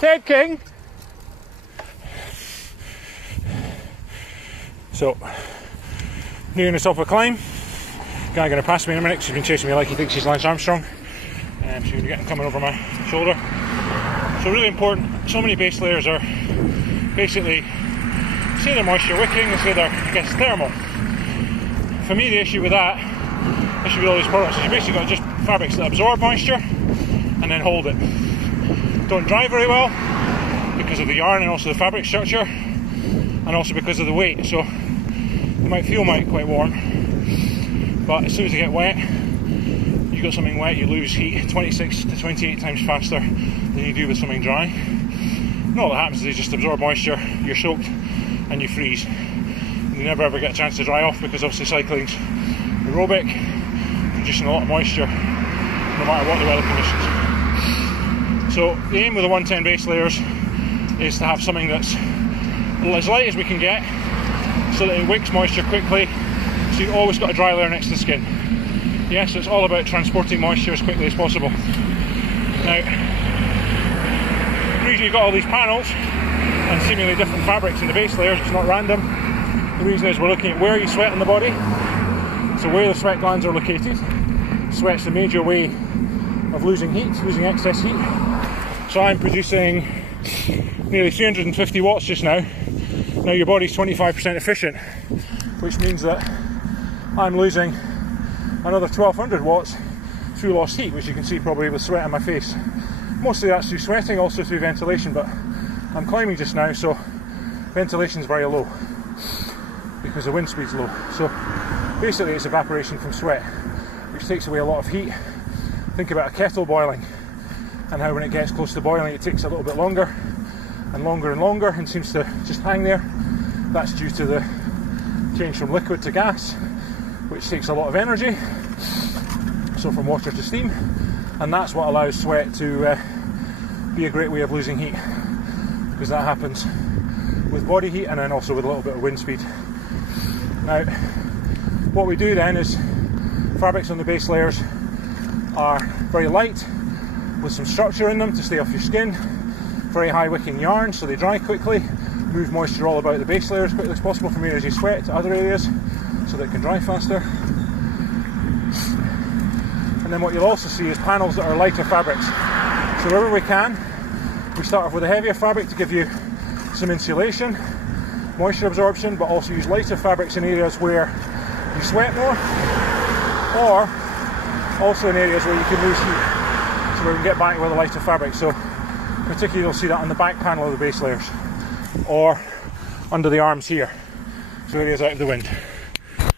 Ted King! So, nearing the top of a climb. Guy going to pass me in a minute because he's been chasing me like he thinks he's Lance Armstrong. So you're getting coming over my shoulder. So really important, so many base layers are basically, say they're moisture wicking, say they're, I guess, thermal. For me, the issue with that, issue with all these products, is you basically got just fabrics that absorb moisture and then hold it. Don't dry very well because of the yarn and also the fabric structure, and also because of the weight. So they might feel quite warm, but as soon as they get wet, you got something wet, you lose heat 26 to 28 times faster than you do with something dry. And all that happens is they just absorb moisture, you're soaked, and you freeze. And you never ever get a chance to dry off because obviously cycling's aerobic, producing a lot of moisture no matter what the weather conditions. So the aim with the 110 base layers is to have something that's as light as we can get so that it wicks moisture quickly, so you've always got a dry layer next to the skin. Yeah, so it's all about transporting moisture as quickly as possible. Now, the reason you've got all these panels and seemingly different fabrics in the base layers, it's not random. The reason is we're looking at where you sweat on the body, so where the sweat glands are located. Sweat's a major way of losing heat, losing excess heat. So I'm producing nearly 350 watts just now. Now your body's 25% efficient, which means that I'm losing another 1200 watts through lost heat, which you can see probably with sweat on my face. Mostly that's through sweating, also through ventilation, but I'm climbing just now, so ventilation's very low because the wind speed's low. So basically it's evaporation from sweat, which takes away a lot of heat. Think about a kettle boiling and how when it gets close to boiling it takes a little bit longer and longer and longer and seems to just hang there. That's due to the change from liquid to gas, which takes a lot of energy, so from water to steam, and that's what allows sweat to be a great way of losing heat, because that happens with body heat and then also with a little bit of wind speed. Now, what we do then is, fabrics on the base layers are very light, with some structure in them to stay off your skin, very high wicking yarn so they dry quickly, move moisture all about the base layer as quickly as possible from areas you sweat to other areas, so that it can dry faster. And then what you'll also see is panels that are lighter fabrics. So wherever we can, we start off with a heavier fabric to give you some insulation, moisture absorption, but also use lighter fabrics in areas where you sweat more, or also in areas where you can lose heat, so we can get back with a lighter fabric. So particularly you'll see that on the back panel of the base layers, or under the arms here, so areas out of the wind.